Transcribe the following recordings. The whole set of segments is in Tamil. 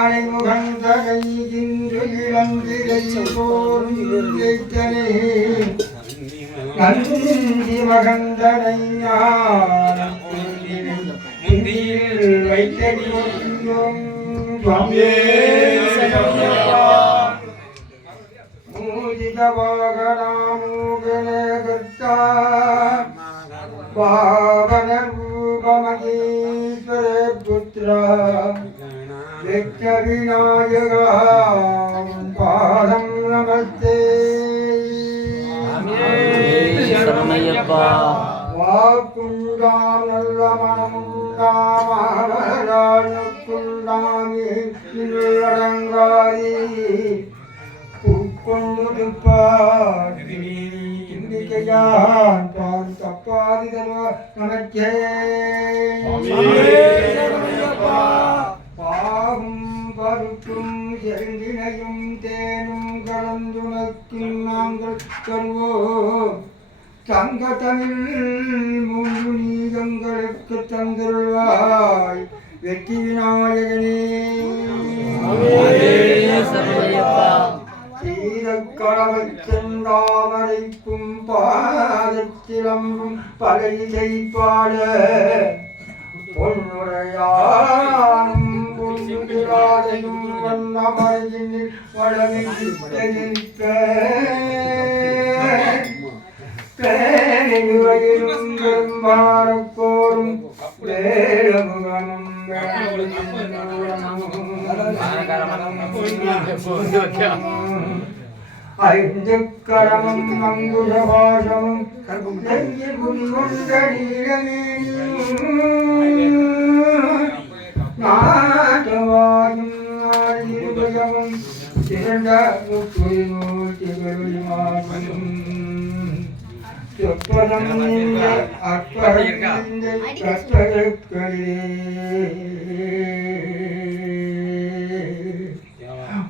ஆனை முகந்தனை இன்று இளந்திரை போர்ந்தனை நந்தி மகந்தனை முந்தியில் வைத்தடி மூதித வாகனாமூகனகர்த்தா பாவன ரூபமகேஸ்வர புத்ரா வெக்க விநாயகா பாதம் நமஸ்தே சரணமையப்பா வாக்குண்டாம் நல்ல மனமுண்டாமகுண்டாமே இல்லடங்காரி பூக்கொண்டுப்பான் தான் தப்பாதி தருவ நமக்கே பாகும் பருக்கும் செருந்தினையும் தேனும் கலந்துணக்கும் நாங்கள் தருவோம் தங்க தமிழ் மூன்று நீதங்களுக்கு தந்துள்வாய் வெற்றி விநாயகனே சீரக்கடவைச் செந்தாமரைக்கும் பாதச்சிலம்பும் பலை செய்பாட பொன்னுரையானும் பொன்னுராதையும் வண்ணமரையினில் வளமிக்க பேரிலும் பெரும்பாரக்கோரும் வேலமுகனும் ஐந்து கடமும் அங்குஷபாசமும் நெஞ்சில் குடிகொண்ட நாட்டவாயும் இருபயமும் திரண்ட முற்றுமாயும்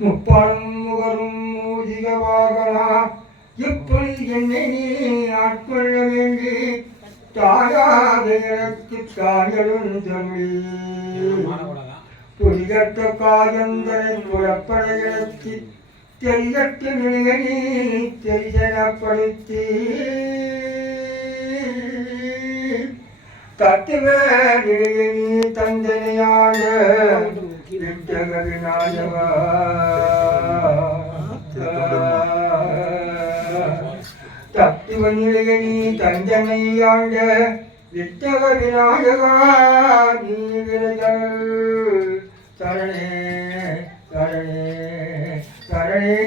முப்பாடும் முகரும் மூதிக வாகனா இப்படி என்னை நீ ஆட்கொள்ள வேண்டி தாயாக எனக்கு தாயலும் தமிழ் புரியத்த காயந்தனை புறப்பட இழத்தி தெரியற்ற நிலையை தெரிசனப்படுத்தி தத்துவநிலையை தந்தனையாட விட்டக விநாயகா தத்துவ நிலையை தந்தனையாண்ட விட்டக விநாயகா நீ விரதல் சரணே சரணே சரணே